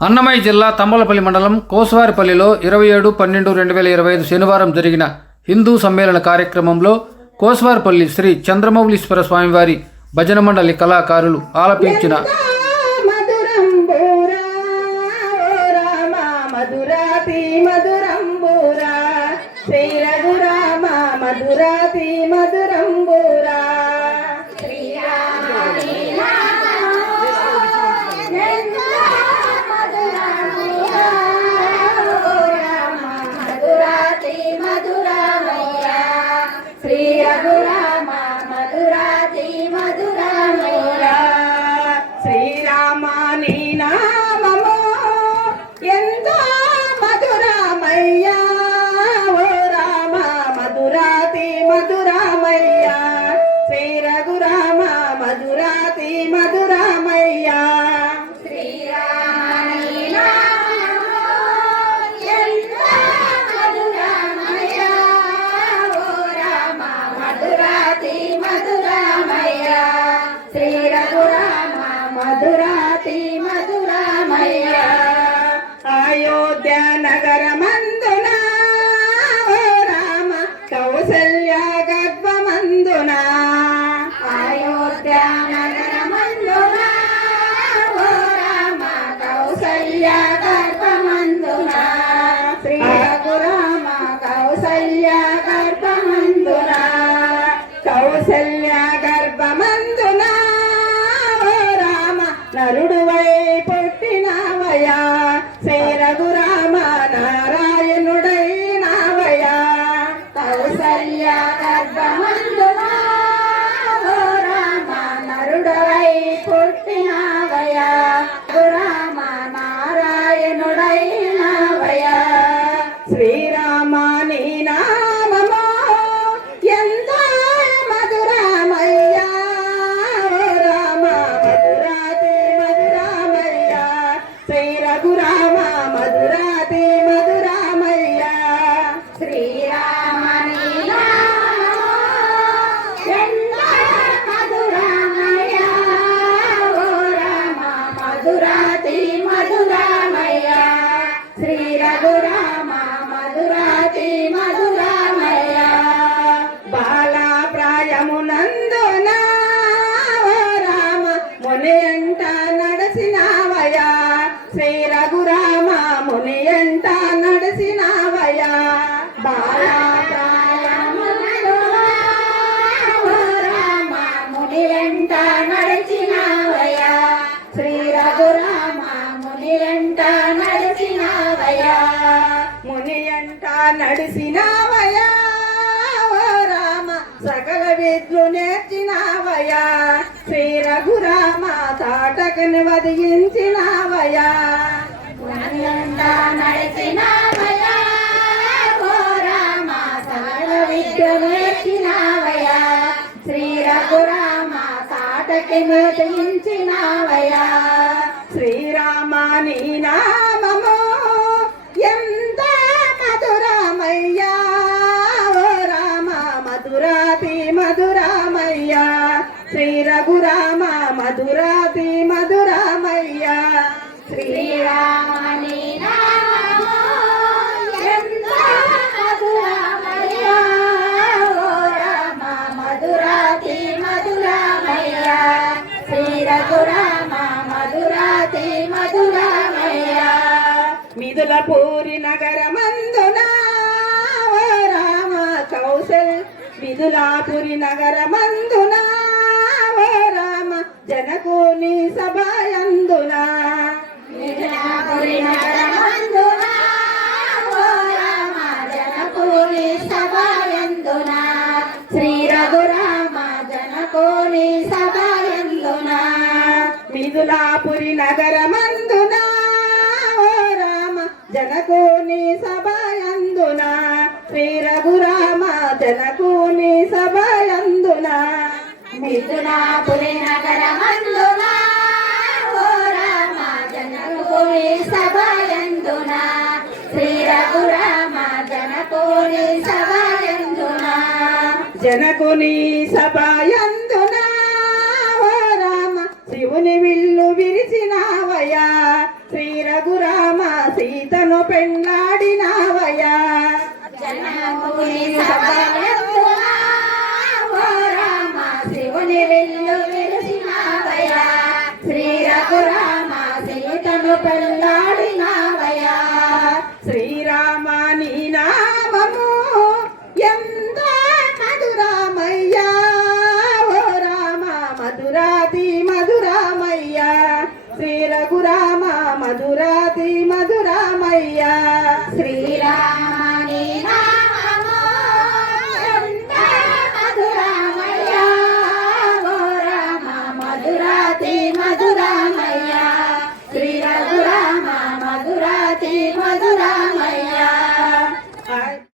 అన్నమయ్య జిల్లా తంబలపల్లి మండలం కోసవారిపల్లిలో ఇరవై ఏడు పన్నెండు రెండు వేల ఇరవై ఐదు శనివారం జరిగిన హిందూ సమ్మేళన కార్యక్రమంలో కోసవారిపల్లి శ్రీ చంద్రమౌళీశ్వర స్వామివారి భజన మండలి కళాకారులు ఆలపించిన మధురాతి మధురంబూరా. శ్రీరామ నీ నామము ఎంతో మధురామయ్యా. ఓ రామ మధురాతి మధురామయ్యా. శ్రీ రఘురామ మధురాతి hacer నడిసినావయా రామ. సకల విద్యు నేర్చినావయా శ్రీ రఘురామ తాటకను వదిలించినావయా ముని నడిచినావయా రామ. సకల విద్య నేర్చినావయా శ్రీ రఘురామ తాటకి నేర్చించినావయా మధురామయ్యా శ్రీ రఘురామ మధురాతి మధురామయ్యా. శ్రీరామ నీ నామము ఎంత మధురామయ్యా. మధురాతి మధురామయ్యా. శ్రీ రఘురామ మధురాతి రామ కౌశల్ మిదులాపురి నగరమందున రామ జనకోని సభయందున. మిదులాపురి నగరమందున రామ జనకోని సభయందున. శ్రీ రఘురామ జనకోని సభయందున. నగరమందున రామ జనకోని సభయందున మిథునాపురి నగరమందున ఓ రామ జనకోని సభయందున శ్రీ రఘురామ జనకోని సభయందున. జనకుని సభయందున ఓ రామ శివుని విల్లు విరిచినావయా శ్రీ రఘురామ సీతను పెండ్లాడినావయ్యా madura